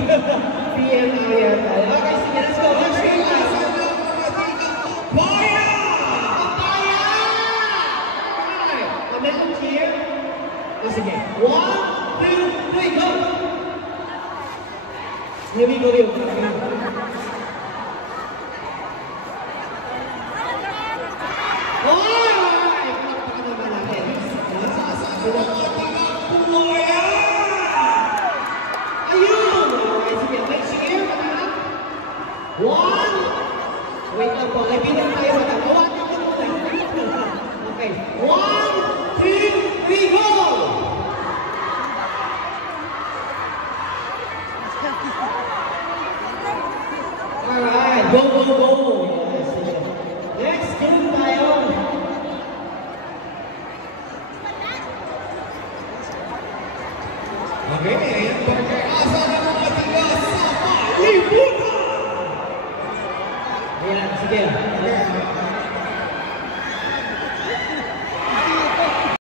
PM area tayo. Okay, sige, let's go. Let's go. Papaya! Papaya! Alright, momentum here. Oh, sige. 1, 2, 3, go! Here we go, here. Wait lang po, ibilang tayo sa tawa. Okay, 1, 2, 3, go! Alright, go, go, go! Next, ganun tayo. Okay, ayan po. Asa na mga tigas sa libutan! Ayan, sige.